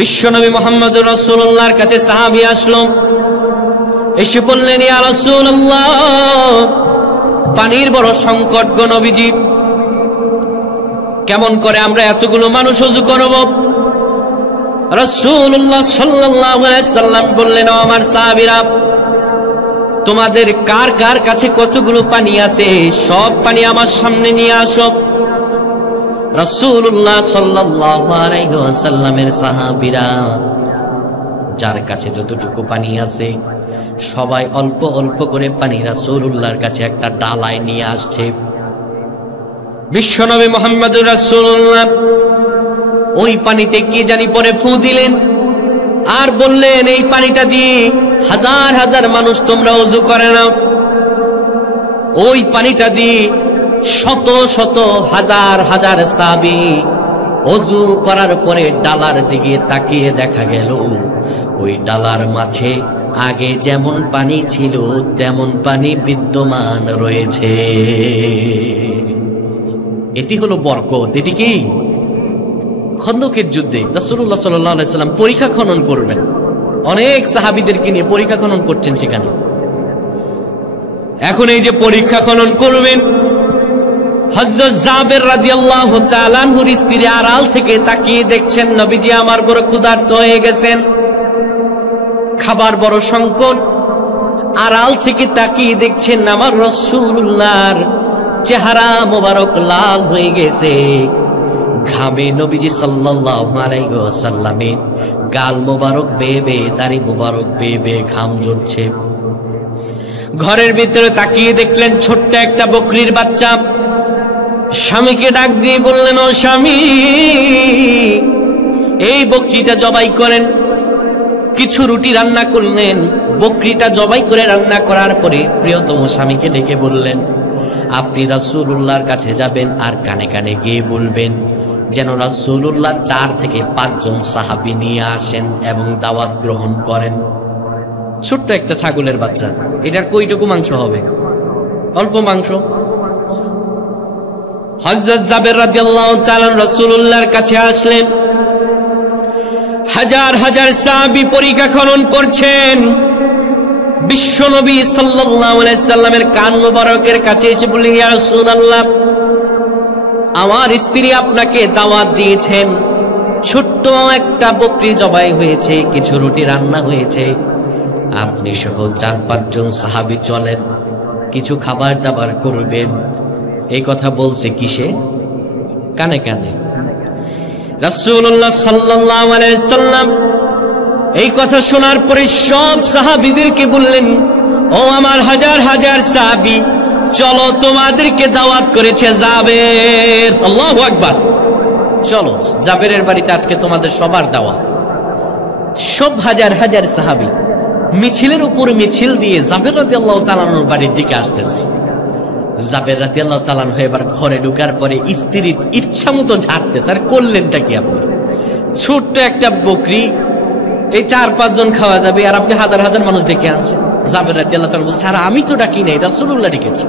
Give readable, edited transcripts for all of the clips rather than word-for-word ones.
বিশ্বনবী মুহাম্মদুর রাসূলুল্লাহর কাছে সাহাবী আসলো, এসে বললেন, ইয়া রাসূলুল্লাহ, পানির বড় সংকট গো নবীজি, কেমন করে আমরা এতগুলো মানুষ ওযু করব? রাসূলুল্লাহ সাল্লাল্লাহু আলাইহি সাল্লাম বললেন, ও আমার সাহাবীরা, তোমাদের কার কার কাছে কতগুলো পানি আছে সব পানি আমার সামনে নিয়ে আসো। রাসূলুল্লাহ সাল্লাল্লাহু আলাইহি ওয়াসাল্লামের সাহাবীরা যার কাছে যতটুকু পানি আছে সবাই অল্প অল্প করে পানি রাসূলুল্লাহর কাছে একটা ডালায় নিয়ে আসছে। বিশ্বনবী মুহাম্মদুর রাসূলুল্লাহ ওই পানিতে কি জানি পরে ফু দিলেন আর বললেন, এই পানিটা দিয়ে হাজার হাজার মানুষ তোমরা ওযু করে নাও। ওই পানিটা দিয়ে শত শত হাজার হাজার সাহাবী ওযু করার পরে ডালার দিকে তাকিয়ে দেখা গেল ওই ডালার মাঝে আগে যেমন পানি ছিল তেমন পানি বিদ্যমান রয়েছে। এটি হলো বরকত। এটি কি? খন্দকের যুদ্ধে রাসূলুল্লাহ সাল্লাল্লাহু আলাইহি সাল্লাম পরীক্ষা খনন করবেন, অনেক সাহাবীদেরকে নিয়ে পরীক্ষা খনন করছেন সেখানে। এখন এই যে পরীক্ষা খনন করবেন, হযরত জাবের রাদিয়াল্লাহু তাআলা আনহুর স্ত্রী আড়াল থেকে তাকিয়ে দেখছেন, নবীজি আমার বড় ক্ষুধার্ত হয়ে গেছেন, খাবার বড় সংকট। আড়াল থেকে তাকিয়ে দেখছেন আমার রাসূলুল্লাহর চেহারা মোবারক লাল হয়ে গেছে, ঘামে নবীজি সাল্লাল্লাহু আলাইহি ওয়াসাল্লামের গাল মোবারক বেয়ে বেয়ে, দাড়ি মোবারক বেয়ে বেয়ে ঘাম ঝরছে। ঘরের ভিতরে তাকিয়ে দেখলেন ছোট্ট একটা বকরির বাচ্চা। স্বামীকে ডাক দিয়ে বললেন, ও স্বামী, এই বকরিটা জবাই করেন। কিছু রুটি রান্না করলেন, বকরিটা জবাই করে রান্না করার পরে প্রিয়তম স্বামীকে ডেকে বললেন, আপনি রাসূলুল্লাহর কাছে যাবেন আর কানে কানে গিয়ে বলবেন যেন রাসূলুল্লাহ 4 থেকে 5 জন সাহাবী নিয়ে আসেন এবং দাওয়াত গ্রহণ করেন। ছোট্ট একটা ছাগলের বাচ্চা, এটার কয়টুকু মাংস হবে? অল্প মাংস। হযরত জাবের রাদিয়াল্লাহু তাআলা রাসূলুল্লাহর কাছে আসলেন, হাজার হাজার সাহাবী পরীক্ষা খনন করছেন। বিশ্বনবী সাল্লাল্লাহু আলাইহি সাল্লামের কান মোবারকের কাছে এসে বললেন, ইয়া রাসূলুল্লাহ, আমার স্ত্রী আপনাকে দাওয়াত দিয়েছেন, ছোট্ট একটা বকরি জবাই হয়েছে, কিছু রুটি রান্না হয়েছে, আপনি সহ 4-5 জন সাহাবী চলেন, কিছু খাবার দাবার করবেন। এই কথা বলছে কিসে? কানে কানে। রাসূলুল্লাহ সাল্লাল্লাহু আলাইহি সাল্লাম এই কথা শোনার পরে সব সাহাবীদেরকে বললেন, ও আমার হাজার হাজার সাহাবী, চলো, তোমাদেরকে দাওয়াত করেছে জাবের। আল্লাহু আকবার। চলো, জাবেরের বাড়িতে আজকে তোমাদের সবার দাওয়াত। সব হাজার হাজার সাহাবী মিছিলের উপর মিছিল দিয়ে জাবের রাদিয়াল্লাহু তাআলা আনহুর বাড়ির দিকে আসতেছে। জাবের রাদিয়াল্লাহু তাআলা আনহু এবার ঘরে ঢোকার পরে স্ত্রীর ইচ্ছা মতো ঝাড়তেছে। আর করলেনটা কি আপনি? ছোট্ট একটা বকরি, এই 4-5 জন খাওয়া যাবে, আর আপনি হাজার হাজার মানুষ ডেকে আনছেন। জাবের রাদিয়াল্লাহু তাআলা বলছে, আর আমি তো ডাকি নাই, রাসূলুল্লাহ ডেকেছে।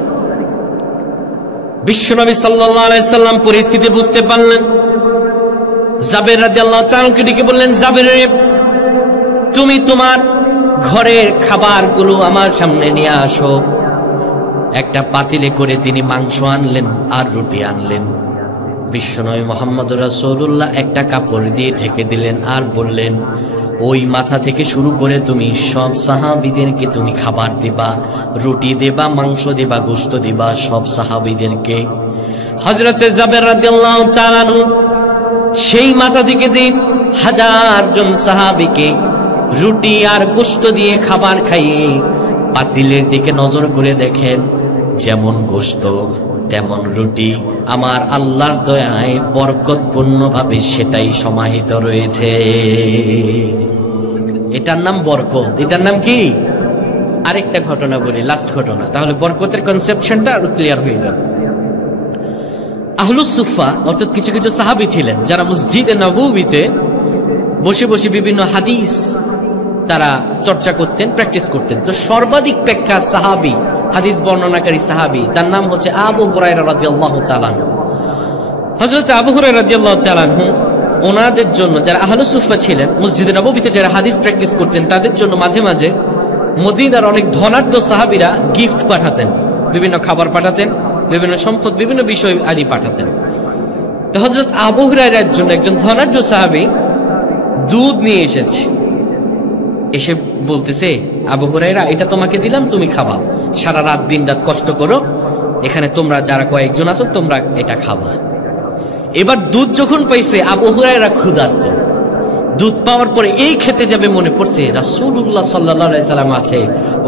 বিশ্বনবী সাল্লাল্লাহু আলাইহি সাল্লাম পরিস্থিতি বুঝতে পারলেন। জাবের রাদিয়াল্লাহু তাআলাকে ডেকে বললেন, জাবের, তুমি তোমার ঘরের খাবারগুলো আমার সামনে নিয়ে আসো। একটা পাতিলে করে তিনি মাংস আনলেন আর রুটি আনলেন। বিশ্বনবী মুহাম্মদুর রাসূলুল্লাহ একটা কাপড় দিয়ে ঢেকে দিলেন আর বললেন, ওই মাথা থেকে শুরু করে তুমি সব সাহাবীদেরকে তুমি খাবার দিবা, রুটি দিবা, মাংস দিবা, গোশত দিবা সব সাহাবীদেরকে। হযরতে জাবের রাদিয়াল্লাহু তাআলা আনহু সেই মাথা থেকে দিন হাজার জন সাহাবীকে রুটি আর গোশত দিয়ে খাবার খাইয়ে পাতিলের দিকে নজর করে দেখেন, যেমন গোশত তেমন রুটি আমার আল্লাহর দয়ায় বরকতপূর্ণভাবে সেটাই সমাহিত রয়েছে। এটার নাম বরকত। এটার নাম কি? আরেকটা ঘটনা বলি, লাস্ট ঘটনা, তাহলে বরকতের কনসেপশনটা আরো ক্লিয়ার হয়ে যাবে। আহলুস সুফা অর্থাৎ কিছু কিছু সাহাবী ছিলেন যারা মসজিদে নববীতে বসে বসে বিভিন্ন হাদিস তারা চর্চা করতেন, প্র্যাকটিস করতেন। তো সর্বাধিক প্রেক্ষা সাহাবী, হাদিস বর্ণনাকারী সাহাবী, তার নাম হচ্ছে আবু হুরায়রা রাদিয়াল্লাহু তাআলা আনহু। হযরত আবু হুরায়রা রাদিয়াল্লাহু তাআলা আনহু ওনাদের জন্য যারা আহলে সুফা ছিলেন, মসজিদে নববীতে যারা হাদিস প্র্যাকটিস করতেন, তাদের জন্য মাঝে মাঝে মদিনার অনেক ধনাঢ্য সাহাবীরা গিফট পাঠাতেন, বিভিন্ন খাবার পাঠাতেন, বিভিন্ন সম্পদ, বিভিন্ন বিষয় আদি পাঠাতেন। তো হযরত আবু হুরায়রার জন্য একজন ধনাঢ্য সাহাবী দুধ নিয়ে এসে বলতেছে, আবু হুরায়রা, এটা তোমাকে দিলাম, তুমি খাবা, সারা রাত দিন রাত কষ্ট করো, এখানে তোমরা যারা কয়েকজন আছো তোমরা এটা খাবা। এবার দুধ যখন পাইছে, আবু হুরায়রা ক্ষুধার্ত, দুধ পাওয়ার পরে এই খেতে যাবে মনে পড়ছে রাসূলুল্লাহ সাল্লাল্লাহু আলাইহি সাল্লাম আছে,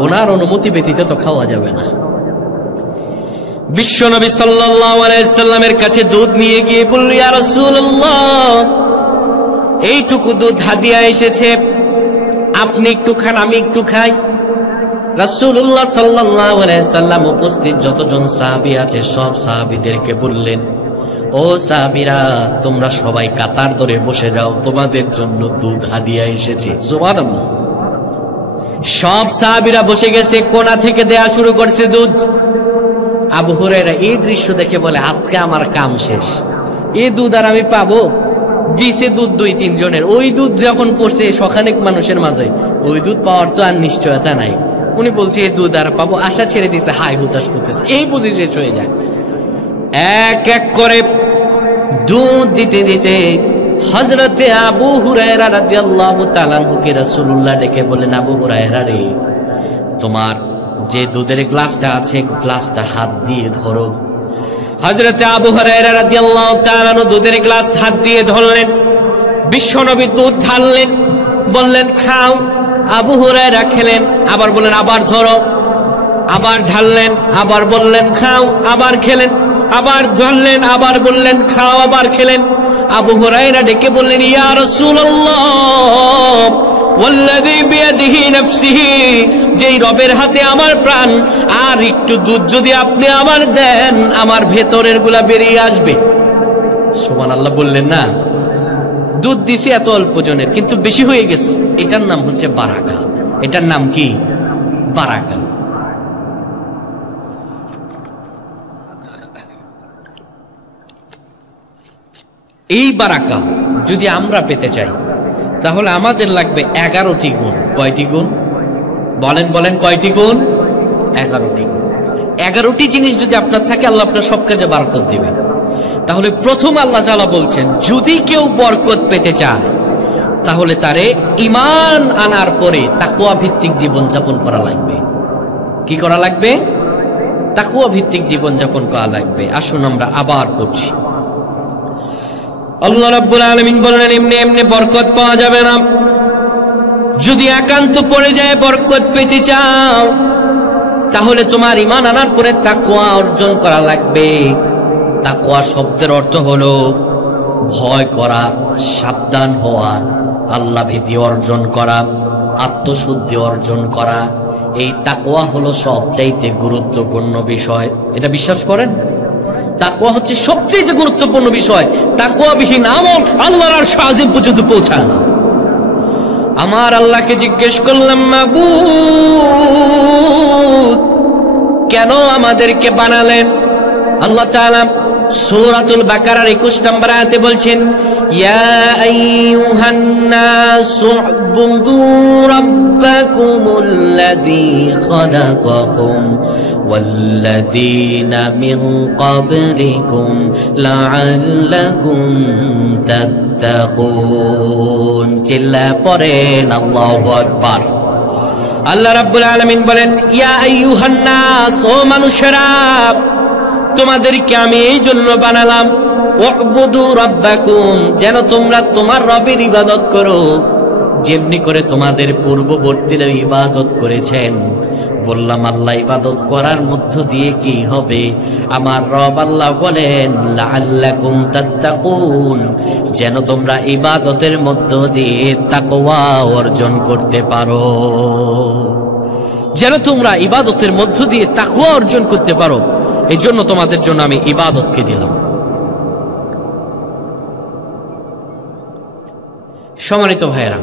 ওনার অনুমতি ব্যতীত তো খাওয়া যাবে না। বিশ্বনবী সাল্লাল্লাহু আলাইহি সাল্লামের কাছে দুধ নিয়ে গিয়ে বলল, ইয়া রাসূলুল্লাহ, এইটুকু দুধ হাদিয়া এসেছে, আপনি একটু খান, আমি একটু খাই। রাসূলুল্লাহ সাল্লাল্লাহু আলাইহি সাল্লাম উপস্থিত যতজন সাহাবী আছে সব সাহাবীদেরকে বললেন, ও সাহাবীরা, তোমরা সবাই কাতার ধরে বসে যাও, তোমাদের জন্য দুধ হাদিয়া এসেছে। সুবহানাল্লাহ। সব সাহাবীরা বসে গেছে, কোণা থেকে দেয়া শুরু করছে দুধ। আবু হুরায়রা এই দৃশ্য দেখে বলে, আজকে আমার কাম শেষ, এই দুধ আর আমি পাবো? দিছে দুধ 2-3 জনের, ওই দুধ যখন পড়ছে শখানেক মানুষের মাঝে, ওই দুধ পাওয়ার তো আর নিশ্চয়তা নাই। উনি বলছে এই দুধ আর পাবো, আশা ছেড়ে দিছে, হাই হুতাশ করতেছে, এই বুঝি শেষ হয়ে যায়। এক এক করে দুধ দিতে দিতে হযরতে আবু হুরায়রা রাদিয়াল্লাহু তাআলা আনহুকে রাসূলুল্লাহ ডেকে বলেন, আবু হুরায়রা রে, তোমার যে দুধের গ্লাসটা আছে, গ্লাসটা হাত দিয়ে ধরো। হযরতে আবু হুরায়রা রাদিয়াল্লাহু তাআলা আনহু দুধের গ্লাস হাত দিয়ে ধরলেন, বিশ্বনবী দুধ ঢাললেন, বললেন খাও। আবু হুরায়রা খেলেন, আবার বললেন আবার ধরো, আবার ঢাললেন, আবার বললেন খাও, আবার খেলেন, আবার ধরলেন, আবার বললেন খাও, আবার খেলেন। আবু হুরায়রা ডেকে বললেন, ইয়া রাসূলুল্লাহ, ওয়াল্লাযী বিয়াদিহি নাফসিহি, যেই রবের হাতে আমার প্রাণ, আর একটু দুধ যদি আপনি আমার দেন, আমার ভেতরের গুলা বেরিয়ে আসবে। সুবহানাল্লাহ বললেন না? দুধ দিছি এত অল্প জনের, কিন্তু বেশি হয়ে গেছে। এটার নাম হচ্ছে বারাকা। এটার নাম কি? বারাকা। এই বারাকা যদি আমরা পেতে চাই, তাহলে আমাদের লাগবে 11টি গুণ। কয়টি গুণ? বলেন বলেন, কয়টি গুণ? 11টি গুণ। 11টি জিনিস যদি আপনার থাকে, আল্লাহ আপনার সব কাজে বরকত দিবেন। তাহলে প্রথম আল্লাহ তাআলা বলছেন, যদি কেউ বরকত পেতে চায়, তাহলে তারে ঈমান আনার পরে তাকওয়া ভিত্তিক জীবন যাপন করা লাগবে। কি করা লাগবে? তাকওয়া ভিত্তিক জীবন যাপন করা লাগবে। আসুন আমরা আবার পড়ছি। আল্লাহ রাব্বুল আলামিন বলেন, এমনি এমনি বরকত পাওয়া যাবে না। যদি একান্ত পড়ে যায় বরকত পেতে চাও, তাহলে তোমার ঈমান আনার পরে তাকওয়া অর্জন করা লাগবে। তাকওয়া শব্দের অর্থ হলো ভয় করা, সাবধান হওয়া, আল্লাহ ভীতি অর্জন করা, আত্মশুদ্ধি অর্জন করা। এই তাকওয়া হলো সবচাইতে গুরুত্বপূর্ণ বিষয়। এটা বিশ্বাস করেন? তাকওয়া হচ্ছে সবচেয়ে গুরুত্বপূর্ণ বিষয়। তাকওয়াবিহীন আমল আল্লাহর আরশ আজিম পর্যন্ত পৌঁছায় না। আমার আল্লাহকে জিজ্ঞেস করলাম, মাবুদ, কেন আমাদেরকে বানালেন? আল্লাহ তাআলা সূরাতুল বাকারার 21 নম্বর আয়াতে বলছেন, ইয়া আইয়ুহান নাসু উবুদু রাব্বাকুমুল্লাযী খালাকাকুম ওয়াল্লাযীনা মিন ক্বাবলিকুম লাআল্লাকুম তাত্তাকুন। চিল্লা পড়েন আল্লাহু আকবার। আল্লাহ রাব্বুল আলামিন বলেন, ইয়া আইয়ুহান নাস, ও মানুষেরা, তোমাদেরকে আমি এই জন্য বানালাম, উবুদু রাব্বাকুম, যেন তোমরা তোমার রবের ইবাদত করো, যেমনি করে তোমাদের পূর্ববর্তীরা ইবাদত করেছেন। বললাম আল্লাহ ইবাদত করার মধ্য দিয়ে কি হবে? আমার রব আল্লাহ বলেন, লাআল্লাকুম তাত্তাকুন, যেন তোমরা ইবাদতের মধ্য দিয়ে তাকওয়া অর্জন করতে পারো, যেন তোমরা ইবাদতের মধ্য দিয়ে তাকওয়া অর্জন করতে পারো। এই জন্য তোমাদের জন্য আমি ইবাদতকে দিলাম। সম্মানিত ভাইয়েরা,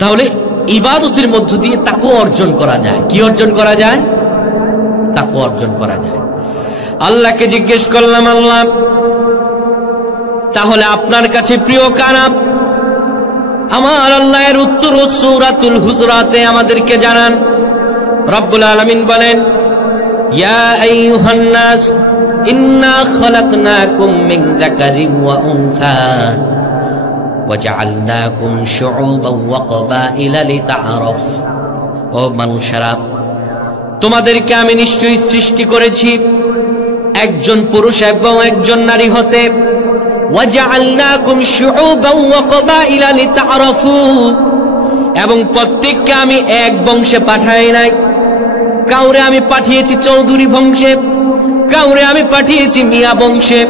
তাহলে ইবাদতের মধ্য দিয়ে তাকওয়া অর্জন করা যায়। কি অর্জন করা যায়? তাকওয়া অর্জন করা যায়। আল্লাহকে জিজ্ঞেস করলাম, আল্লাহ তাহলে আপনার কাছে প্রিয় কারা? আমার আল্লাহর উত্তর সূরাতুল হুজরাতে আমাদেরকে জানান। রব্বুল আলামিন বলেন, ইয়া আইয়ুহান নাস ইন্না খালাকনাকুম মিন যাকারিন ওয়া উনসা ওয়া জাআলনাকুম শুউবান ওয়া ক্বাবাইলা লিতাআরাফ। ও মানুষেরা, তোমাদেরকে আমি নিশ্চয়ই সৃষ্টি করেছি একজন পুরুষ এবং একজন নারী হতে। ওয়াজআলনাকুম শুউবান ওয়া ক্বাবাইলা লিতাআরাফু, এবং প্রত্যেককে আমি এক বংশে পাঠাই নাই। কাউরে আমি পাঠিয়েছি চৌধুরী বংশে, কাউরে আমি পাঠিয়েছি মিয়া বংশে,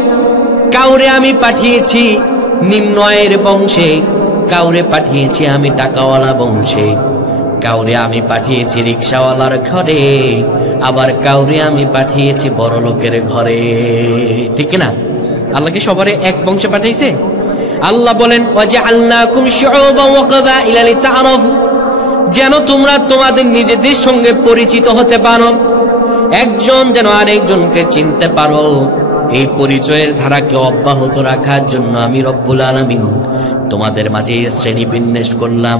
কাউরে আমি পাঠিয়েছি নিম্ন আয়ের বংশে, কাউরে পাঠিয়েছি আমি টাকাওয়ালা বংশে, কাউরে আমি পাঠিয়েছি রিকশাওয়ালার ঘরে, আবার কাউরে আমি পাঠিয়েছি বড় লোকের ঘরে। ঠিক না? আল্লাহ কি সবারে এক বংশে পাঠাইছে? আল্লাহ বলেন, ওয়াজআলনাকুম শুউবান ওয়া ক্বাবাইলা লিতাআরাফু, যেন তোমরা তোমাদের নিজেদের সঙ্গে পরিচিত হতে পারো, একজন যেন আরেকজনকে চিনতে পারো। এই পরিচয়ের ধারাকে অব্যাহত রাখার জন্য আমি রব্বুল আলামিন তোমাদের মাঝে শ্রেণী বিন্যাস করলাম,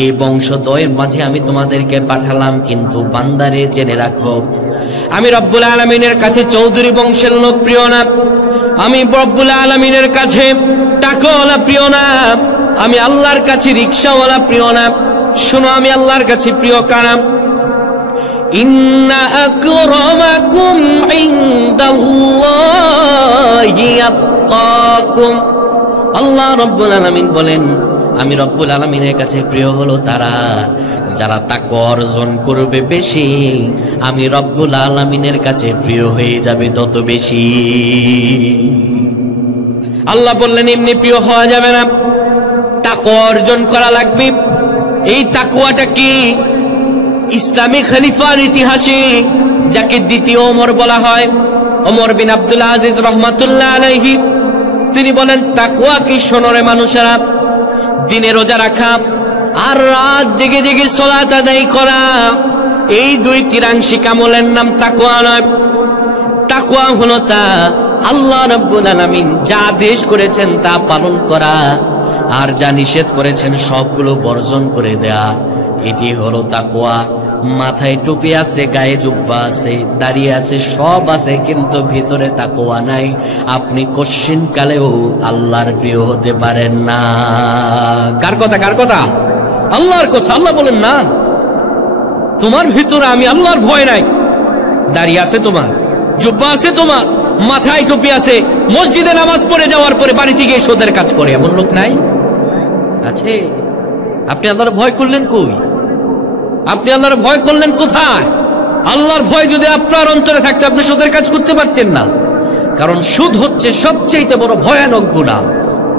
এই বংশদ্বয়ের মাঝে আমি তোমাদেরকে পাঠালাম। কিন্তু বান্দারে জেনে রাখো, আমি রব্বুল আলামিনের কাছে চৌধুরী বংশের লোক প্রিয় না, আমি রব্বুল আলামিনের কাছে টাকাওয়ালা প্রিয় না, আমি আল্লাহর কাছে রিকশাওয়ালা প্রিয় না। শোনো, আমি আল্লাহর কাছে প্রিয় কারা? ইন্না আকরামাকুম ইনদাল্লাহি আতকাকুম। আল্লাহ রব্বুল আলামিন বলেন, আমি রব্বুল আলামিনের কাছে প্রিয় হলো তারা যারা তাকওয়া অর্জন করবে বেশি, আমি রব্বুল আলামিনের কাছে প্রিয় হয়ে যাবে তত বেশি। আল্লাহ বললেন এমনি প্রিয় হওয়া যাবে না, তাকওয়া অর্জন করা লাগবে। এই তাকওয়াটা কি? ইসলামী খলিফার ইতিহাসে যাকে দ্বিতীয় ওমর বলা হয়, ওমর বিন আব্দুল আজিজ রহমাতুল্লাহ আলাইহি, তিনি বলেন তাকওয়া কি? শোনরে মানুষেরা, দিনে রোজা রাখা আর রাত জেগে জেগে সালাত আদায় করা, এই দুইটি আংশিক আমলের নাম তাকওয়া নয়। তাকওয়া হলো তা আল্লাহ রাব্বুল আলামিন যা আদেশ করেছেন তা পালন করা, আর যা নিষেধ করেছেন সবগুলো বর্জন করে দেয়া, এটি হলো তাকওয়া। মাথায় টুপি আছে, গায়ে জুব্বা আছে, দাড়ি আছে, সব আছে, কিন্তু ভিতরে তাকওয়া নাই। আপনি কশিন কালেও আল্লাহর প্রিয় হতে পারেন না। কার কথা? কার কথা? আল্লাহর কথা। আল্লাহ বলেন না, তোমার ভিতরে আমি আল্লাহর ভয় নাই। দাড়ি আছে তোমার, জুব্বা আছে তোমার, মাথায় টুপি আছে, মসজিদে নামাজ পড়ে যাওয়ার পরে বাড়িতে গিয়ে সোদের কাজ করে, এমন লোক নাই? আছে। আপনি আল্লাহর ভয় করলেন কই? আপনি আল্লাহর ভয় করলেন কোথায়? আল্লাহর ভয় যদি আপনার অন্তরে থাকতে আপনি সুদের কাজ করতে পারতেন না, কারণ সুদ হচ্ছে সবচেয়ে বড় ভয়ানক গুনাহ।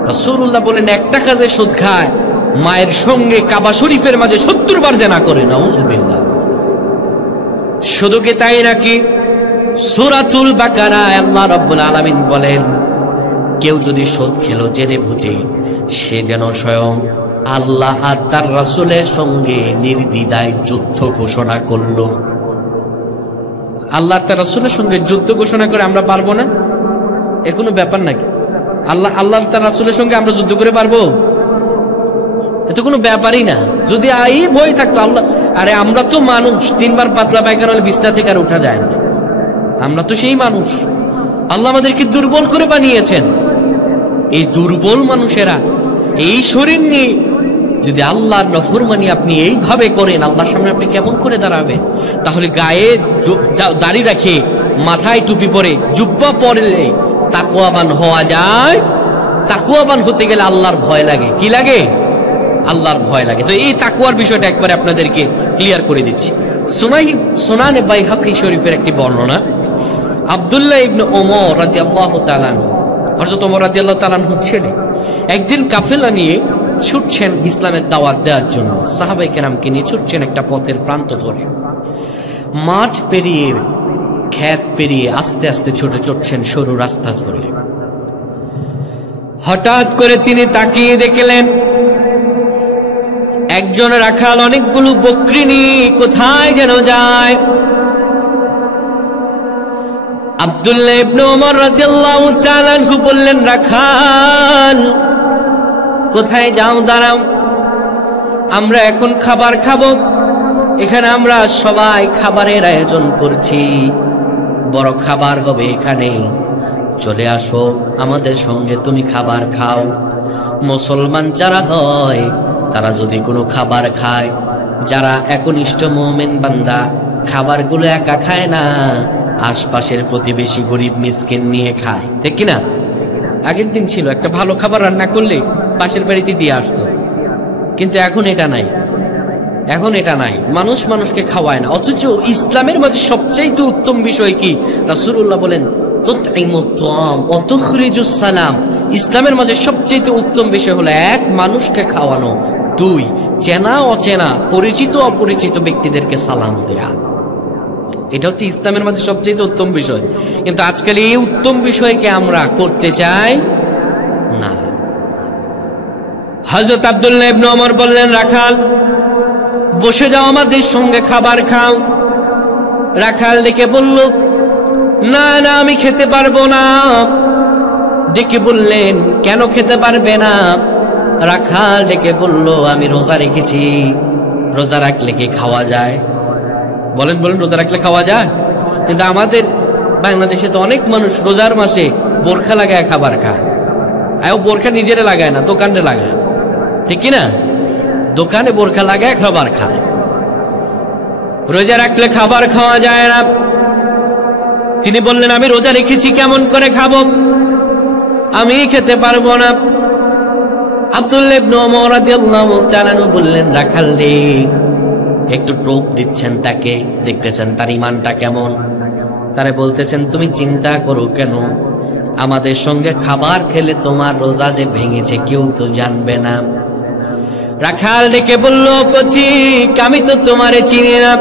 রাসূলুল্লাহ বলেন, একটা কাজে সুদ খায় মায়ের সঙ্গে কাবা শরীফের মাঝে 70 বার জিনা করে। নাউযুবিল্লাহ। শুধু কি তাই নাকি? সূরাতুল বাকারায় আল্লাহ রাব্বুল আলামিন বলেন, কেউ যদি সুদ খেলো জেনে বুঝে, সে যেন স্বয়ং আল্লাহ আর তার রাসূলের সঙ্গে নির্দ্বিধায় যুদ্ধ ঘোষণা করলো। আল্লাহ তার রাসূলের সঙ্গে যুদ্ধ ঘোষণা করে আমরা পারবো না? এ কোনো ব্যাপার নাকি? আল্লাহ তার রাসূলের সঙ্গে আমরা যুদ্ধ করে পারবো? এত কোনো ব্যাপারই না। যদি এই ভয় থাকতো আল্লাহ, আরে আমরা তো মানুষ, 3 বার পাতলা পায়খানা হলে বিছনা থেকে আর উঠা যায় না, আমরা তো সেই মানুষ। আল্লাহ আমাদেরকে দুর্বল করে বানিয়েছেন। এই দুর্বল মানুষেরা এই শরীর নিয়ে যদি আল্লাহর নফরমানি আপনি এইভাবে করেন, আল্লাহর সামনে আপনি কেমন করে দাঁড়াবেন? তাহলে গায়ে দাড়ি রাখে, মাথায় টুপি পরে, জুব্বা পরলে তাকওয়াবান হওয়া যায়? তাকওয়াবান হতে গেলে আল্লাহর ভয় লাগে। কি লাগে? আল্লাহর ভয় লাগে। তো এই তাকওয়ার বিষয়টা একবার আপনাদেরকে ক্লিয়ার করে দিচ্ছি। সুনানে বাইহাকী শরীফের একটি বর্ণনা, আব্দুল্লাহ ইবনে ওমর রাদিয়াল্লাহু তাআলা আনহু, হযরত ওমর রাদিয়াল্লাহু তাআলা আনহু ছিলেন, একদিন কাফেলা নিয়ে ছুটছেন ইসলামের দাওয়াত দেওয়ার জন্য। সাহাবায়ে কেরামকে নিয়ে ছুটছেন একটা পথের প্রান্ত ধরে, মাঠ পেরিয়ে, ক্ষেত পেরিয়ে আস্তে আস্তে ছুটে চড়ছেন সরু রাস্তা ধরে। হঠাৎ করে তিনি তাকিয়ে দেখলেন একজন রাখাল অনেকগুলো বকরি নিয়ে কোথায় যেন যায়। আব্দুল্লাহ ইবনে ওমর রাদিয়াল্লাহু তাআলা আনহু বললেন, রাখাল কোথায় যাও, দাঁড়াও, আমরা এখন খাবার খাবো। এখানে আমরা সবাই খাবারের আয়োজন করছি, বড় খাবার হবে এখানে, চলে আসো আমাদের সঙ্গে, তুমি খাবার খাও। মুসলমান যারা হয় তারা যদি কোনো খাবার খায়, যারা একনিষ্ঠ মুমিন বান্দা, খাবারগুলো একা খায় না, আশপাশের প্রতিবেশী গরিব মিসকিন নিয়ে খায়, ঠিক কিনা? আগের দিন ছিল একটা ভালো খাবার রান্না করলে পাশের বাড়িতে দিয়ে আসতো, কিন্তু এখন এটা নাই, এখন এটা নাই, মানুষ মানুষকে খাওয়ায় না। অথচ ইসলামের মাঝে সবচাইতে উত্তম বিষয় কি? রাসূলুল্লাহ বলেন, তুতঈমুত তুআম ওয়া তুখরিজুস সালাম। ইসলামের মাঝে সবচাইতে উত্তম বিষয় হলো এক, মানুষকে খাওয়ানো, দুই, চেনা অচেনা পরিচিত অপরিচিত ব্যক্তিদেরকে সালাম দেয়া। এটা হচ্ছে ইসলামের মাঝে সবচেয়ে উত্তম বিষয়। কিন্তু আজকাল এই উত্তম বিষয়কে আমরা করতে চাই না। হযরত আব্দুল্লাহ ইবনে ওমর বললেন, রাখাল বসে যাও, আমাদের সঙ্গে খাবার খাও। রাখাল ডেকে বলল, না না, আমি খেতে পারবো না। ডেকে বললেন, কেন খেতে পারবে না? রাখাল ডেকে বলল, আমি রোজা রেখেছি। রোজা রাখলে কি খাওয়া যায়? বলেন বলেন, রোজা রাখলে খাওয়া যায়? কিন্তু আমাদের বাংলাদেশে তো অনেক মানুষ রোজার মাসে বোরখা লাগায় খাবার খায়। আয়ও বোরখা নিজেরে লাগায় না, দোকানে লাগায়, ঠিক কিনা? দোকানে বোরখা লাগায় খাবার খায়। রোজা রাখলে খাবার খাওয়া যায় না। তিনি বললেন, আমি রোজা রেখেছি, কেমন করে খাবো? আমি খেতে পারবো না। আব্দুল্লাহ ইবনে ওমর রাদিয়াল্লাহু তাআলা বললেন, রাখাল রে, একটু টোপ দিচ্ছেন তাকে, দেখতেছেন তার ঈমানটা কেমন। তারে বলতেছেন, তুমি চিন্তা করো কেন, আমাদের সঙ্গে খাবার খেলে তোমার রোজা যে ভেঙেছে কেউ তো জানবে না। রাখাল ডেকে বলল, পথিক, আমি তো তোমারে চিনি না,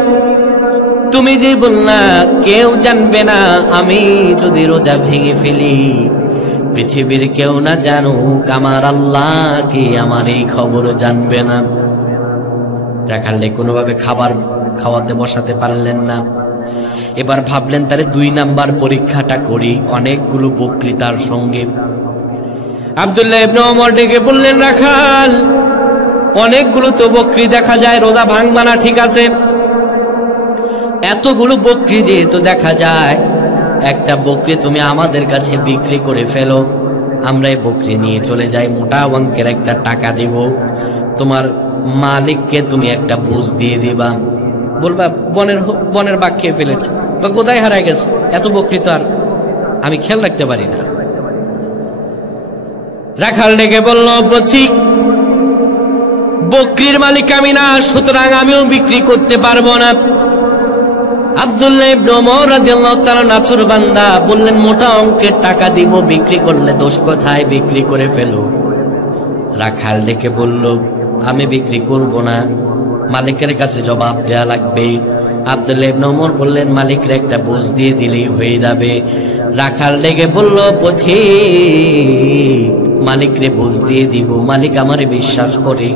তুমি যে বললা কেউ জানবে না, আমি যদি রোজা ভেঙে ফেলি, পৃথিবীর কেউ না জানুক, আমার আল্লাহ কি আমার এই খবর জানবে না? রাখালে কোনোভাবে খাবার খাওয়াতে বসাতে পারলেন না। এবার ভাবলেন, তারে 2 নাম্বার পরীক্ষাটা করি, অনেকগুলো বক্তৃতার সঙ্গে। আব্দুল্লাহ ইবনে ওমর ডেকে বললেন, রাখাল, অনেকগুলো তো বকরি দেখা যায়, রোজা ভাঙবা না, ঠিক আছে, এতগুলো বকরি যেহেতু দেখা যায়, একটা বকরি তুমি আমাদের কাছে বিক্রি করে ফেলো, আমরা এই বকরি নিয়ে চলে যাই, মোটা অঙ্কের একটা টাকা দিব, তোমার মালিককে তুমি একটা বুঝ দিয়ে দিবা, বলবা বনের বাঘ খেয়ে ফেলেছে বা কোথায় হারায় গেছে, এত বকরি তো আর আমি খেয়াল রাখতে পারি না। রাখাল ডেকে বলল, বলছি বকরির মালিক আমি না, সুতরাং আমিও বিক্রি করতে পারবো না। আব্দুল্লাহ ইবনে ওমর রাদিয়াল্লাহু তাআলা নাছুর বান্দা, বললেন, মোটা অঙ্কের টাকা দিব, বিক্রি করলে দোষ কোথায়, বিক্রি করে ফেলো। রাখাল ডেকে বলল, আমি বিক্রি করব না, মালিকের কাছে জবাব দেয়া লাগবে। আব্দুল্লাহ ইবনে ওমর বললেন, মালিকের একটা বুঝ দিয়ে দিলেই হয়ে যাবে। রাখাল ডেকে বলল, পথিক, মালিকরে বুঝ দিয়ে দিব, মালিক আমারে বিশ্বাস করে,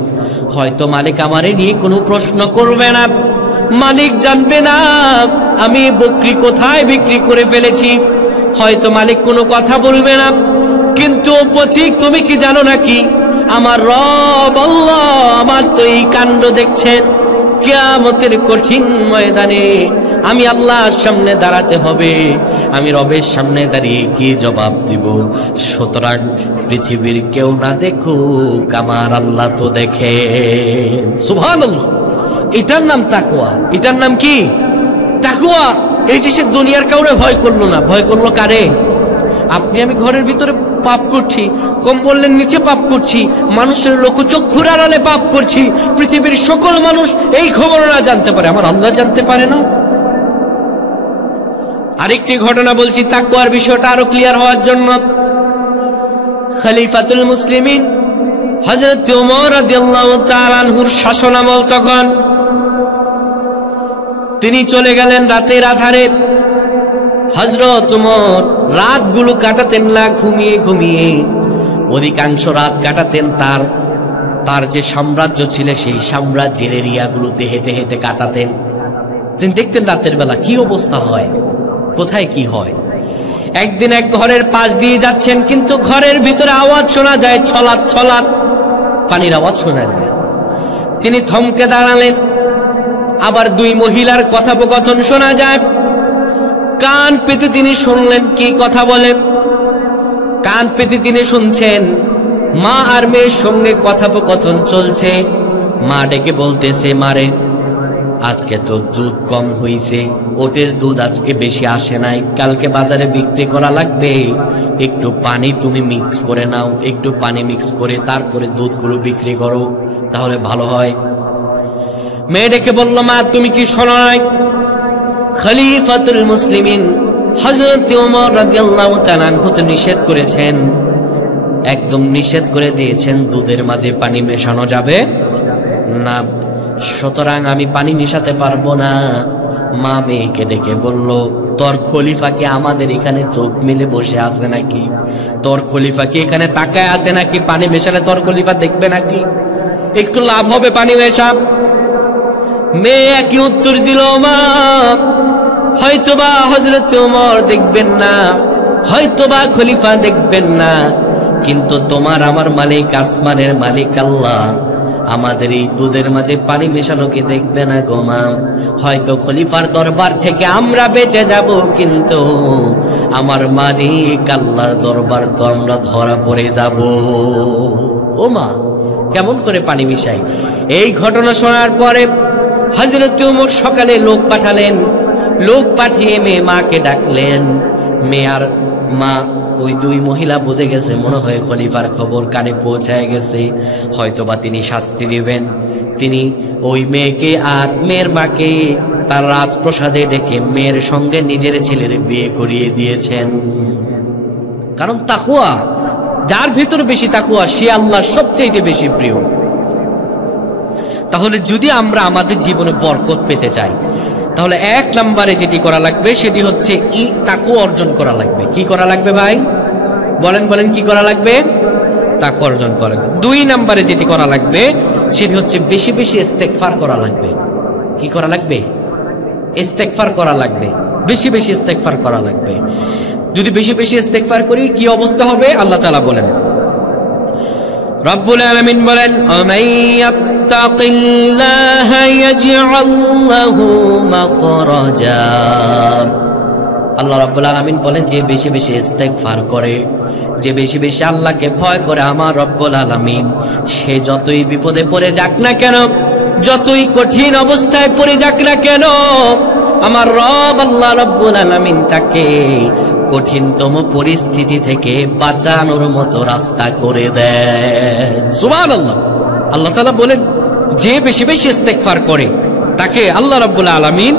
হয়তো মালিক আমারে নিয়ে কোনো প্রশ্ন করবে না, মালিক জানবে না আমি বকরি কোথায় বিক্রি করে ফেলেছি, হয়তো মালিক কোনো কথা বলবে না। কিন্তু পথিক, তুমি কি জানো নাকি, আমার রব আল্লাহ আমার তো এই কাণ্ড দেখছেন, কিয়ামতের কঠিন ময়দানে আমি আল্লাহর সামনে দাঁড়াতে হবে, আমি রবের সামনে দাঁড়িয়ে কি জবাব দিব? সুতরাং পৃথিবীর কেউ না দেখুক, আমার আল্লাহ তো দেখে। সুবহানাল্লাহ। এটার নাম তাকওয়া। এটার নাম কি? তাকওয়া। এই যে সে দুনিয়ার কাউরে ভয় করলো না, ভয় করলো কারে? আপনি আমি ঘরের ভিতরে পাপ করছি, কম্বলের নিচে পাপ করছি, মানুষের লোকচক্ষুর আড়ালে পাপ করছি, পৃথিবীর সকল মানুষ এই খবর না জানতে পারে, আমার আল্লাহ জানতে পারে না। আরেকটি ঘটনা বলছি তাকওয়ার বিষয়টা আরো ক্লিয়ার হওয়ার জন্য। খলিফাতুল মুসলিমিন হযরত ওমর রাদিয়াল্লাহু তাআলা আনহুর শাসনামল তখন, তিনি চলে গেলেন রাতের আধারে। হযরত ওমর রাতগুলো কাটাতেন না ঘুমিয়ে ঘুমিয়ে, অধিকাংশ রাত কাটাতেন তার যে সাম্রাজ্য ছিল সেই সাম্রাজ্যের এরিয়াগুলোতে হেঁটে হেঁটে কাটাতেন। তিনি দেখতেন রাতের বেলা কি অবস্থা হয়, কোথায় কি হয়। একদিন এক ঘরের পাশ দিয়ে যাচ্ছেন, কিন্তু ঘরের ভিতরে আওয়াজ শোনা যায়, ছলাৎ ছলাৎ পানির আওয়াজ শোনা যায়। তিনি থমকে দাঁড়ালেন। আবার দুই মহিলার কথোপকথন শোনা যায়। কান পেতে তিনি শুনলেন কি কথা বলে। কান পেতে তিনি শুনছেন মা আর মেয়ের সঙ্গে কথোপকথন চলছে। মা ডেকে বলতেছে, মারে আজকে তো দুধ কম হইছে, ওটের দুধ আজকে বেশি আসে নাই, কালকে বাজারে বিক্রি করা লাগবে, একটু পানি তুমি মিক্স করে নাও, একটু পানি মিক্স করে তারপরে দুধগুলো বিক্রি করো, তাহলে ভালো হয়। মেয়ে ডেকে বলল, মা তুমি কি শোনো নাই? খলিফাতুল মুসলিমিন হযরত ওমর রাদিয়াল্লাহু তাআলা আনহু তো নিষেধ করেছেন, একদম নিষেধ করে দিয়েছেন দুধের মাঝে পানি মেশানো যাবে না, সুতরাং আমি পানি মেশাতে পারবো না। মা মেয়েকে ডেকে বলল, তোর খলিফা কি আমাদের এখানে চোখ মেলে বসে আছে নাকি? তোর খলিফা কি এখানে তাকায় আছে নাকি? পানি মেশালে তোর খলিফা দেখবে নাকি? একটু লাভ হবে পানি মেশা। মেয়ে একই উত্তর দিল, মা হয়তোবা হযরত ওমর দেখবেন না, হয়তোবা খলিফা দেখবেন না, কিন্তু তোমার আমার মালিক আসমানের মালিক আল্লাহ আমাদের এই দুধের মাঝে পানি মেশানোকে দেখবে না গো মা। হয়তো খলিফার দরবার থেকে আমরা বেঁচে যাব, কিন্তু আমার মালিক আল্লাহর দরবার তো আমরা ধরা পড়ে যাব। ও মা, কেমন করে পানি মিশাই? এই ঘটনা শোনার পরে হযরত ওমর সকালে লোক পাঠালেন। লোক পাঠিয়ে মেয়ে মাকে ডাকলেন। মেয়ে আর মা ওই দুই মহিলা বুঝে গেছে, মনে হয় খলিফার খবর কানে পৌঁছায় গেছে, হয়তোবা তিনি শাস্তি দিবেন। তিনি ওই মেয়েকে আর মেয়ের মাকে তার রাজপ্রাসাদে ডেকে মেয়ের সঙ্গে নিজের ছেলের বিয়ে করিয়ে দিয়েছেন। কারণ তাকওয়া, যার ভিতরে বেশি তাকওয়া সে আল্লাহর সবচেয়ে বেশি প্রিয়। তাহলে যদি আমরা আমাদের জীবনে বরকত পেতে চাই, তাহলে এক নম্বরে যেটি করা লাগবে সেটি হচ্ছে তাকওয়া অর্জন করা লাগবে। কি করা লাগবে ভাই? বলেন বলেন, কি করা লাগবে? তাকওয়া অর্জন করা লাগবে। দুই নম্বরে যেটি করা লাগবে সেটি হচ্ছে বেশি বেশি ইস্তেগফার করা লাগবে। কি করা লাগবে? ইস্তেগফার করা লাগবে, বেশি বেশি ইস্তেগফার করা লাগবে। যদি বেশি বেশি ইস্তেগফার করি কি অবস্থা হবে? আল্লাহ তাআলা বলেন, রব্বুল আলামিন বলেন, আল্লাহ রাব্বুল আলামিন বলেন, যে বেশি বেশি ইস্তেগফার করে, যে বেশি বেশি আল্লাহকে ভয় করে আমার রব্বুল আলামিন, সে যতই বিপদে পড়ে যাক না কেন, যতই কঠিন অবস্থায় পড়ে যাক না কেন, আমার রব আল্লাহ রব্বুল আলামিন তাকে কঠিনতম পরিস্থিতি থেকে বাঁচানোর মতো রাস্তা করে দেন। সুবহানাল্লাহ। আল্লাহ তাআলা বলেন, যে বেশি বেশি ইস্তেগফার করে তাকে আল্লাহ রাব্বুল আলামিন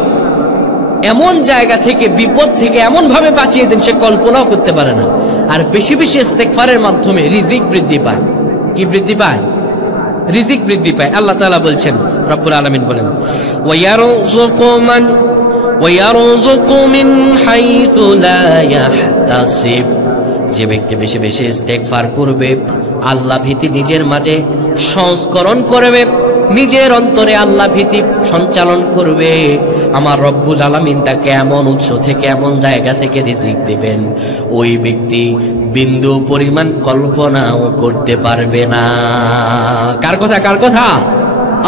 এমন জায়গা থেকে, বিপদ থেকে এমন ভাবে বাঁচিয়ে দেন সে কল্পনাও করতে পারে না। আর বেশি বেশি ইস্তেগফারের মাধ্যমে রিজিক বৃদ্ধি পায়। কি বৃদ্ধি পায়? রিজিক বৃদ্ধি পায়। আল্লাহ তাআলা বলছেন, রব্বুল আলামিন বলেন, ওয়ায়ারযুকু মিন হাইথু লা ইয়াহতাসিব, যে ব্যক্তি বেশি বেশি ইস্তেগফার করবে, আল্লাহ ভীতি নিজের মাঝে সংস্করণ করবে, নিজের অন্তরে আল্লাহ ভীতি সঞ্চালন করবে, আমার রব্বুল আলামিন তাকে এমন উৎস থেকে, এমন জায়গা থেকে রিজিক দিবেন, ওই ব্যক্তি বিন্দু পরিমাণ কল্পনাও করতে পারবে না। কার কথা? কার কথা?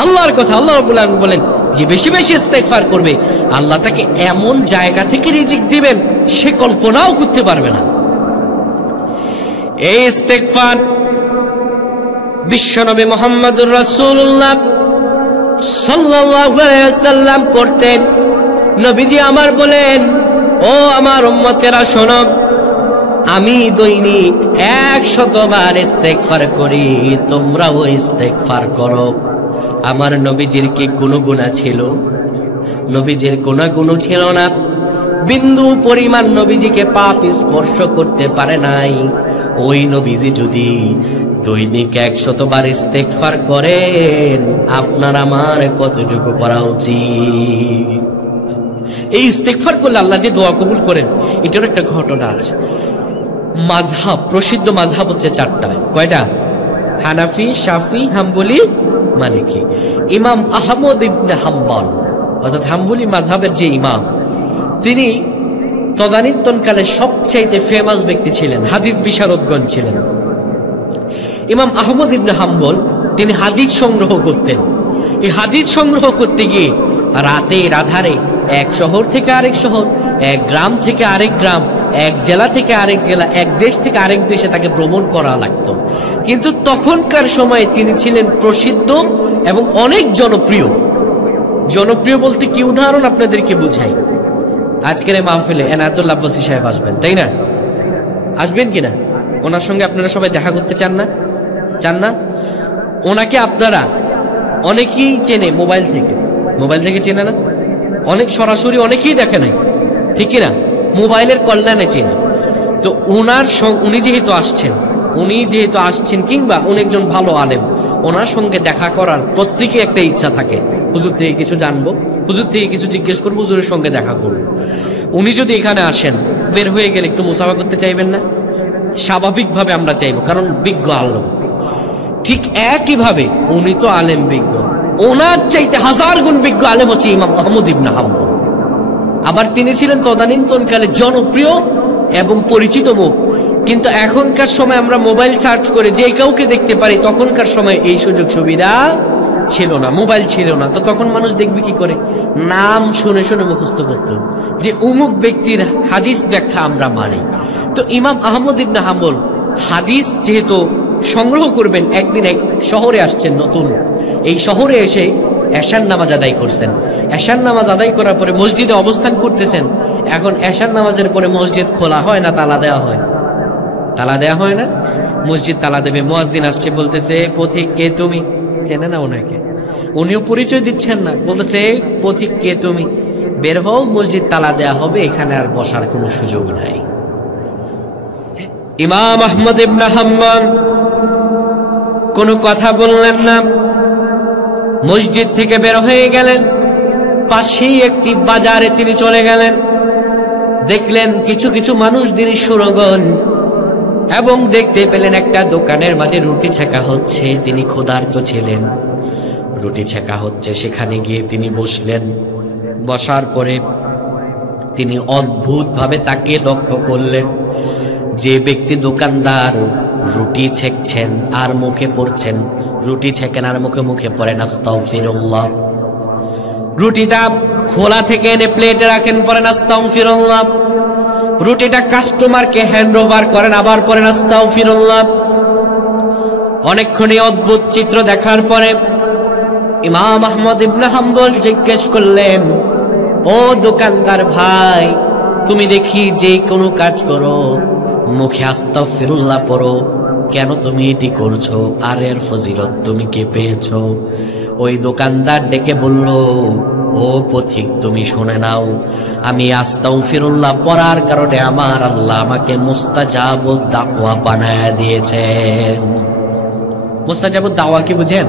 আল্লাহর কথা। আল্লাহ রাব্বুল আলামিন বলেন, যে বেশি বেশি ইস্তেগফার করবে আল্লাহ তাকে এমন জায়গা থেকে রিজিক দিবেন সে কল্পনাও করতে পারবে না। এই ইস্তেগফার বিশ্বনবী মুহাম্মদুর রাসূলুল্লাহ সাল্লাল্লাহু আলাইহি ওয়াসাল্লাম করতেন। নবীজি আমার বলেন, ও আমার উম্মতেরা শোনো, আমি দৈনিক 100 বার ইস্তেগফার করি, তোমরাও ইস্তেগফার করো। আমার নবীজির কি কোনো গুনাহ ছিল? নবীজির কোনো গুনাহ ছিল না। বিন্দু পরিমাণ নবীজিকে পাপ স্পর্শ করতে পারে নাই। ওই নবীজি যদি দৈনিক 100 বার ইস্তেগফার করেন, আপনার আমার কতটুকু করা উচিত? এই ইস্তেগফার করলে আল্লাহ যে দোয়া কবুল করেন, এটার একটা ঘটনা আছে। মাযহাব, প্রসিদ্ধ মাযহাব হচ্ছে 4টা। কয়টা? হানাফি, শাফি, হাম্বলি, মালিকি। ইমাম আহমদ ইবনে হাম্বল, অর্থাৎ হাম্বলি মাযহাবের যে ইমাম, তিনি তদানীন্তনকালে সবচাইতে ফেমাস ব্যক্তি ছিলেন, হাদিস বিশারদগণ ছিলেন। ইমাম আহমদ ইবনে হাম্বল তিনি হাদিস সংগ্রহ করতেন। এই হাদিস সংগ্রহ করতে গিয়ে রাতের আধারে এক শহর থেকে আরেক শহর, এক গ্রাম থেকে আরেক গ্রাম, এক জেলা থেকে আরেক জেলা, এক দেশ থেকে আরেক দেশে তাকে ভ্রমণ করা লাগতো। কিন্তু তখনকার সময়ে তিনি ছিলেন প্রসিদ্ধ এবং অনেক জনপ্রিয়। জনপ্রিয় বলতে কি উদাহরণ আপনাদেরকে বুঝাই। আজকের এই মাহফিলে এনায়েতুল্লাহ আব্বাসী সাহেব আসবেন, তাই না? আসবেন কিনা? ওনার সঙ্গে আপনারা সবাই দেখা করতে চান না? চান না? ওনাকে আপনারা অনেকেই চেনে মোবাইল থেকে। মোবাইল থেকে চেনে না? অনেক সরাসরি অনেকেই দেখে নাই, ঠিক কিনা? মোবাইলের কল্যাণে চেনে। তো উনি যেহেতু আসছেন কিংবা উনি একজন ভালো আলেম, ওনার সঙ্গে দেখা করার প্রত্যেকে একটা ইচ্ছা থাকে, হুজুর থেকে কিছু জানবো, হুজুর থেকে কিছু জিজ্ঞেস করবো, হুজুরের সঙ্গে দেখা করবো। উনি যদি এখানে আসেন, বের হয়ে গেলে একটু মুসাফা করতে চাইবেন না? স্বাভাবিকভাবে আমরা চাইবো, কারণ বিজ্ঞ আলেম। ঠিক একইভাবে উনি তো আলেম বিজ্ঞ, ওনার চাইতে 1000 গুণ বিজ্ঞ আলেম হচ্ছে ইমাম আহমদ ইবনে হাম্বল। আবার তিনি ছিলেন তদানীন্তনকালে জনপ্রিয় এবং পরিচিত মুখ। কিন্তু এখনকার সময় আমরা মোবাইল সার্চ করে যে কাউকে দেখতে পারি, তখনকার সময় এই সুযোগ সুবিধা ছিল না, মোবাইল ছিল না। তো তখন মানুষ দেখবে কি করে? নাম শুনে শুনে মুখস্থ করত যে অমুক ব্যক্তির হাদিস ব্যাখ্যা আমরা মানি। তো ইমাম আহমদ ইবনে হাম্বল হাদিস যেহেতু সংগ্রহ করবেন, একদিন এক শহরে আসছেন নতুন। এই শহরে এসে এশার নামাজ আদায় করছেন। এশার নামাজ আদায় করার পরে মসজিদে অবস্থান করতেছেন। এখন এশার নামাজের পরে মসজিদ খোলা হয় না তালা দেওয়া হয়? তালা দেওয়া হয় না? মসজিদ তালা দেবে, মুয়াজ্জিন আসছে, বলতেছে পথিক কে তুমি? চেনে না ওনাকে, উনিও পরিচয় দিচ্ছেন না, বলতেছে পথিক কে তুমি? বের হও, মসজিদ তালা দেয়া হবে, এখানে আর বসার কোনো সুযোগ নাই। ইমাম আহমদ ইবনে হাম্বল কোনো কথা বললেন না, মসজিদ থেকে বের হয়ে গেলেন। পাশেই একটি বাজারে তিনি চলে গেলেন। দেখলেন কিছু কিছু মানুষ দিনের সুরগণ, এবং দেখতে পেলেন একটা দোকানের মাঝে রুটি ছেঁকা হচ্ছে। তিনি ক্ষুধার্ত ছিলেন, রুটি ছেঁকা হচ্ছে, সেখানে গিয়ে তিনি বসলেন। বসার পরে তিনি অদ্ভুতভাবে তাকে লক্ষ্য করলেন যে ব্যক্তি দোকানদার রুটি ছেঁকছেন আর মুখে পড়ছেন, রুটি ছেঁকেন আর মুখে মুখে পড়েন আস্তাগফিরুল্লাহ। রুটিটা খোলা থেকে এনে প্লেটে রাখেন, পড়েন আস্তাগফিরুল্লাহ। রুটিটা কাস্টমারকে হ্যান্ড ওভার করেন, আবার পড়েন আস্তাগফিরুল্লাহ। অনেকক্ষণ অদ্ভুত চিত্র দেখার পরে ইমাম আহমদ ইবনে হাম্বল জিজ্ঞেস করলেন, ও দোকানদার ভাই, তুমি দেখি যে কোনো কাজ করো মুখে আস্তাগফিরুল্লাহ পড়ো, কেন তুমি এটি করছো? আর এর ফজিলত তুমি কে পেয়েছো? ওই দোকানদার ডেকে বলল, ও পথিক, তুমি শুনে নাও, আমি আস্তাগফিরুল্লাহ পড়ার কারণে আমার আল্লাহ আমাকে মুস্তাজাবুদ দাওয়া বানায় দিয়েছেন। মুস্তাজাবুদ দাওয়া কি বুঝেন?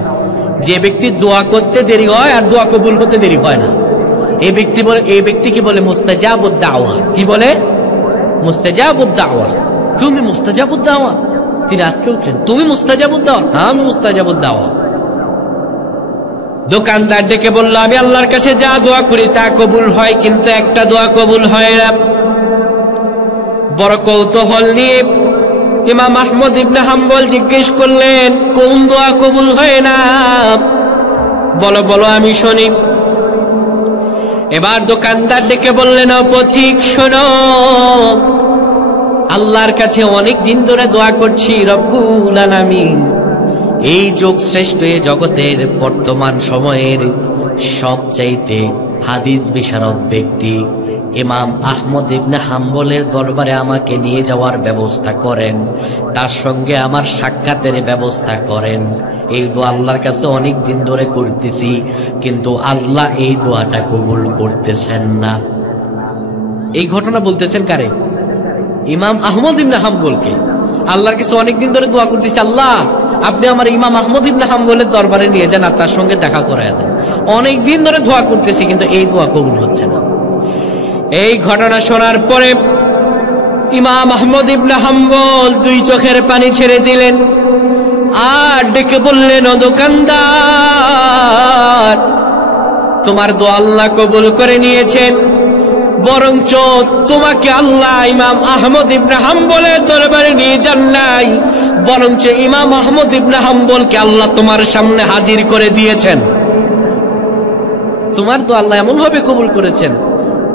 যে ব্যক্তি দোয়া করতে দেরি হয় আর দোয়া কবুল হতে দেরি হয় না, এই ব্যক্তিকে বলে মুস্তাজাবুদ দাওয়া। কি বলে? মুস্তাজাবুদ দাওয়া। তুমি মুস্তাজাবুদ দাওয়া? তিনি আটকে উঠলেন, তুমি মুস্তাজাবুদ দাওয়া? হ্যাঁ, আমি মুস্তাজাবুদ দাওয়া। দোকানদার ডেকে বলল, আমি আল্লাহর কাছে যা দোয়া করি তা কবুল হয়, কিন্তু একটা দোয়া কবুল হয় না। বড় কৌতূহল নিয়ে ইমাম আহমদ ইবনে হাম্বল জিজ্ঞেস করলেন, কোন দোয়া কবুল হয় না? বলো বলো, আমি শুনি। এবার দোকানদার ডেকে বললেন, ও পথিক শোনো, আল্লাহর কাছে অনেক দিন ধরে দোয়া করছি, রব্বুল আলামিন এই যুগ শ্রেষ্ঠ, এই জগতের বর্তমান সময়ের সবচাইতে হাদিস বিশারদ ব্যক্তি ইমাম আহমদ ইবনে হাম্বলের দরবারে আমাকে নিয়ে যাওয়ার ব্যবস্থা করেন, তার সঙ্গে আমার সাক্ষাতের ব্যবস্থা করেন। এই দোয়া আল্লাহর কাছে অনেক দিন ধরে করতেছি, কিন্তু আল্লাহ এই দোয়াটা কবুল করতেছেন না। এই ঘটনা বলতেছেন কারে? ইমাম আহমদ ইবনে হাম্বলকে। আল্লাহর কাছে অনেকদিন ধরে দোয়া করতেছি, আল্লাহ আপনি আমার ইমাম আহমদ ইবনে হাম্বলের দরবারে নিয়ে যান আর তার সঙ্গে দেখা করায় দেন। অনেকদিন ধরে দোয়া করতেছি, কিন্তু এই দোয়া কবুল হচ্ছে না। এই ঘটনা শোনার পরে ইমাম আহমদ ইবনে হাম্বল 2 চোখের পানি ছেড়ে দিলেন আর ডেকে বললেন, ও দোকানদার, তোমার দোয়া আল্লাহ কবুল করে নিয়েছেন। বরঞ্চ তোমাকে আল্লাহ ইমাম আহমদ ইবনে হাম্বলের দরবারে নিয়ে যান নাই, বরঞ্চ ইমাম আহমদ ইবনে হাম্বলকে আল্লাহ তোমার সামনে হাজির করে দিয়েছেন। তোমার তো আল্লাহ এমন ভাবে কবুল করেছেন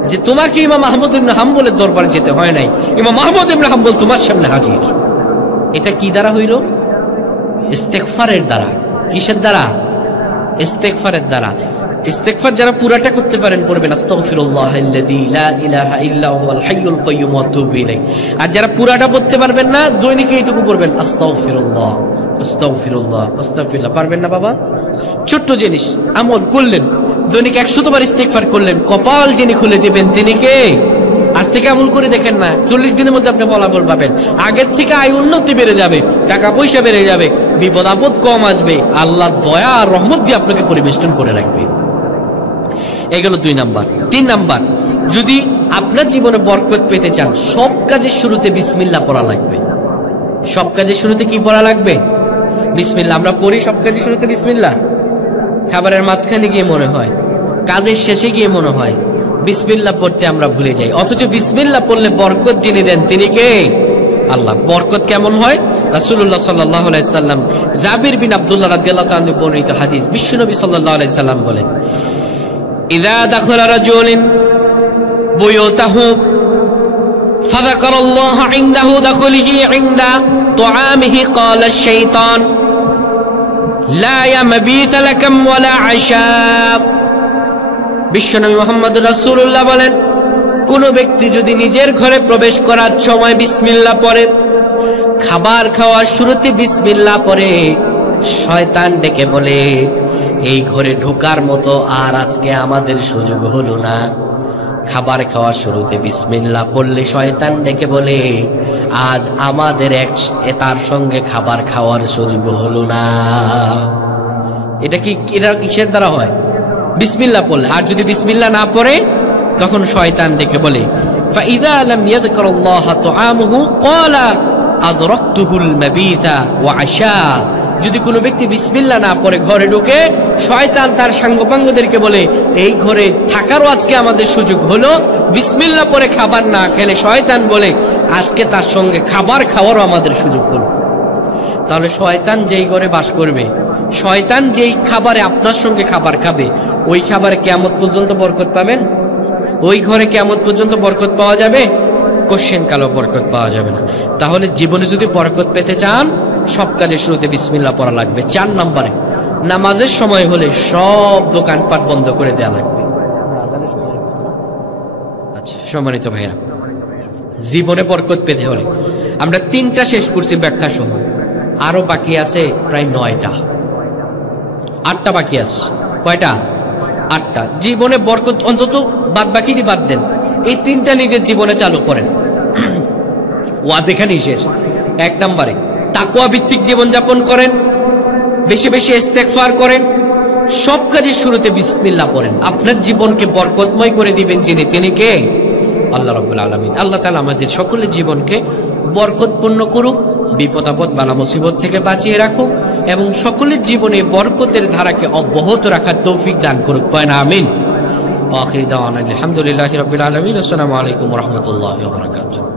যে তোমাকে ইমাম আহমদ ইবনে হাম্বলের দরবারে যেতে হয় নাই, ইমাম আহমদ ইবনে হাম্বল তোমার সামনে হাজির। এটা কি দ্বারা হইল? ইস্তেগফারের দ্বারা। কিসের দ্বারা? ইস্তেগফারের দ্বারা। ইস্তেগফার যারা পুরাটা করতে পারেন পড়বেন আস্তাগফিরুল্লাহাল্লাযী লা ইলাহা ইল্লা হুয়াল হাইয়ুল কাইয়্যুম ওয়া আতুবু ইলাইহি। আর যারা পুরাটা পড়তে পারবেন না, দৈনিক এইটুকু পড়বেন আস্তাগফিরুল্লাহ আস্তাগফিরুল্লাহ আস্তাগফিরুল্লাহ। পারবেন না বাবা? ছোট্ট জিনিস, আমল করলেন, দৈনিক 100 বার ইস্তেগফার করলেন, কপাল যিনি খুলে দিবেন তিনি কে? আজ থেকে আমল করে দেখেন না, 40 দিনের মধ্যে আপনি ফলাফল পাবেন। আগের থেকে আয় উন্নতি বেড়ে যাবে, টাকা পয়সা বেড়ে যাবে, বিপদ আপদ কম আসবে, আল্লাহ দয়া আর রহমত দিয়ে আপনাকে পরিবেষ্টন করে রাখবে। এগুলো 2 নাম্বার। 3 নাম্বার, যদি আপনার জীবনে বরকত পেতে চান, সব কাজের শুরুতে বিসমিল্লাহ পড়া লাগবে। সব কাজের শুরুতে কি পড়া লাগবে? বিসমিল্লাহ। আমরা পড়ি সব কাজের শুরুতে বিসমিল্লাহ, খাবারের মাঝখানে গিয়ে মনে হয়, কাজের শেষে গিয়ে মনে হয়, বিসমিল্লাহ পড়তে আমরা ভুলে যাই। অথচ বিসমিল্লাহ পড়লে বরকত যিনি দেন তিনি কে? আল্লাহ। বরকত কেমন হয়? রাসূলুল্লাহ সাল্লাল্লাহু আলাইহি সাল্লাম, জাবির বিন আব্দুল্লাহ রাদিয়াল্লাহু তাআলা বর্ণিত হাদিস, বিশ্বনবী সাল্লাল্লাহু আলাইহি সাল্লাম বলেন, ইযা দাখালা রাজুলুন বুয়ুতাহু ফাযাকারাল্লাহু ইনদাহু দাখুলিহি ইনদা তুআমিহি ক্বালা আশ-শাইতান লা ইয়ামবিথা লাকাম ওয়ালা আশা। বিশ্বনবী মুহাম্মদ রাসূলুল্লাহ বলেন, কোন ব্যক্তি যদি নিজের ঘরে প্রবেশ করার সময় বিসমিল্লাহ পড়ে, খাবার খাওয়ার শুরুতে বিসমিল্লাহ পড়ে, শয়তান ডেকে বলে, এই ঘরে ঢোকার মতো আর আজকে আমাদের সুযোগ হলো না। খাবার খাওয়ার শুরুতে বিসমিল্লাহ পড়লে শয়তান ডেকে বলে, আজ আমাদের তার সঙ্গে খাবার খাওয়ার সুযোগ হলো না। এটা কি কিসের দ্বারা হয়? বিসমিল্লাহ পড়লে। আর যদি বিসমিল্লাহ না পড়ে, তখন শয়তান ডেকে বলে, ফাইযা লাম ইয়াযকুরুল্লাহ তুআমুহু ক্বালা আদরাকতুহুল মাবিথা ওয়া আশা। যদি কোনো ব্যক্তি বিসমিল্লাহ না পড়ে ঘরে ঢোকে, শয়তান তার সাঙ্গপাঙ্গদেরকে বলে, এই ঘরে থাকারও আজকে আমাদের সুযোগ হলো। বিসমিল্লাহ পড়ে খাবার না খেলে শয়তান বলে, আজকে তার সঙ্গে খাবার খাওয়ারও আমাদের সুযোগ হলো। তাহলে শয়তান যেই ঘরে বাস করবে, শয়তান যেই খাবারে আপনার সঙ্গে খাবার খাবে, ওই খাবারে কিয়ামত পর্যন্ত বরকত পাবেন? ওই ঘরে কিয়ামত পর্যন্ত বরকত পাওয়া যাবে? কোশ্চেন কালো বরকত পাওয়া যাবে না। তাহলে জীবনে যদি বরকত পেতে চান, সব কাজে শুরুতে বিসমিল্লাহ পড়া লাগবে। 4 নম্বরে, নামাজের সময় হলে সব দোকানপাট বন্ধ করে দেওয়া লাগবে। আচ্ছা সম্মানিত ভাইরা, জীবনে বরকত পেতে হলে আমরা 3টা শেষ করছি ব্যাখ্যা সহ, আরো বাকি আছে প্রায় 9টা, 8টা বাকি আছে। কয়টা? 8টা। জীবনে বরকত অন্তত বাদ বাকি দিয়ে বাদ দেন, এই 3টা নিজের জীবনে চালু করেন। ওয়াজ এখানেই শেষ। 1 নম্বরে, তাকওয়া ভিত্তিক জীবন যাপন করেন, বেশি বেশি ইস্তেগফার করেন, সব কাজের শুরুতে বিসমিল্লাহ পড়েন। আপনার জীবনকে বরকতময় করে দিবেন যিনি, তিনি কে? আল্লাহ রাব্বুল আলামিন। আল্লাহ তাআলা আমাদের সকলের জীবনকে বরকতপূর্ণ করুক, বিপদ আপদ বালা মুসিবত থেকে বাঁচিয়ে রাখুক, এবং সকলের জীবনে বরকতের ধারাকে অব্যাহত রাখার তৌফিক দান করুক। পয়না আমিন। আখির দাওয়ানা আলহামদুলিল্লাহি রাব্বিল আলামিন। আসসালামু আলাইকুম ওয়া রাহমাতুল্লাহি ওয়া বারাকাতুহু।